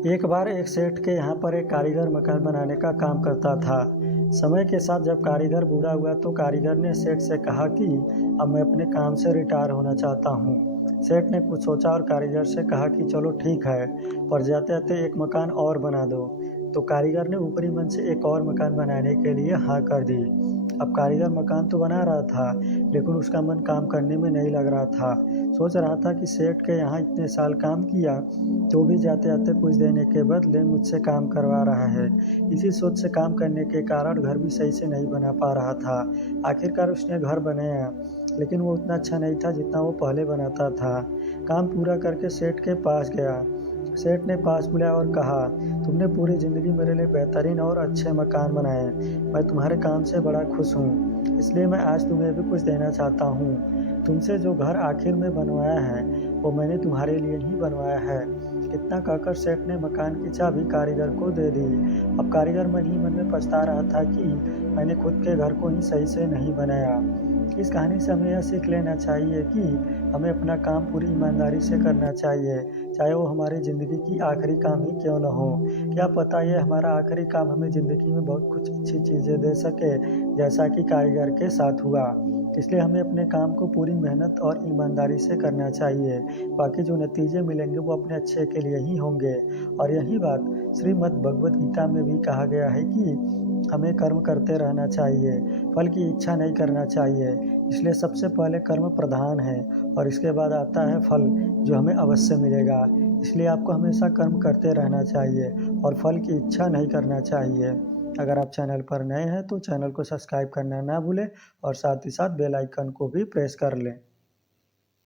एक बार एक सेठ के यहाँ पर एक कारीगर मकान बनाने का काम करता था। समय के साथ जब कारीगर बूढ़ा हुआ तो कारीगर ने सेठ से कहा कि अब मैं अपने काम से रिटायर होना चाहता हूँ। सेठ ने कुछ सोचा और कारीगर से कहा कि चलो ठीक है, पर जाते-जाते एक मकान और बना दो। तो कारीगर ने ऊपरी मन से एक और मकान बनाने के लिए हाँ कर दी। अब कारीगर मकान तो बना रहा था, लेकिन उसका मन काम करने में नहीं लग रहा था। सोच रहा था कि सेठ के यहाँ इतने साल काम किया, तो भी जाते-जाते कुछ देने के बदले मुझसे काम करवा रहा है। इसी सोच से काम करने के कारण घर भी सही से नहीं बना पा रहा था। आखिरकार उसने घर बनाया, लेकिन वो उतना अच्छा नहीं था जितना वो पहले बनाता था। काम पूरा करके सेठ के पास गया। सेठ ने पास बुलाया और कहा, तुमने पूरी ज़िंदगी मेरे लिए बेहतरीन और अच्छे मकान बनाए। मैं तुम्हारे काम से बड़ा खुश हूँ, इसलिए मैं आज तुम्हें भी कुछ देना चाहता हूँ। तुमसे जो घर आखिर में बनवाया है, वो मैंने तुम्हारे लिए ही बनवाया है। इतना कहकर सेठ ने मकान की चाबी कारीगर को दे दी। अब कारीगर मन ही मन में पछता रहा था कि मैंने खुद के घर को ही सही से नहीं बनाया। इस कहानी से हमें यह सीख लेना चाहिए कि हमें अपना काम पूरी ईमानदारी से करना चाहिए, चाहे वो हमारी ज़िंदगी की आखिरी काम ही क्यों न हो। क्या पता ये हमारा आखिरी काम हमें ज़िंदगी में बहुत कुछ अच्छी चीज़ें दे सके, जैसा कि कारीगर के साथ हुआ। इसलिए हमें अपने काम को पूरी मेहनत और ईमानदारी से करना चाहिए। बाकी जो नतीजे मिलेंगे वो अपने अच्छे के लिए ही होंगे। और यही बात श्रीमद् भगवद गीता में भी कहा गया है कि हमें कर्म करते रहना चाहिए, फल की इच्छा नहीं करना चाहिए। इसलिए सबसे पहले कर्म प्रधान है और इसके बाद आता है फल, जो हमें अवश्य मिलेगा। इसलिए आपको हमेशा कर्म करते रहना चाहिए और फल की इच्छा नहीं करना चाहिए। अगर आप चैनल पर नए हैं तो चैनल को सब्सक्राइब करना ना भूलें और साथ ही साथ बेल आइकन को भी प्रेस कर लें।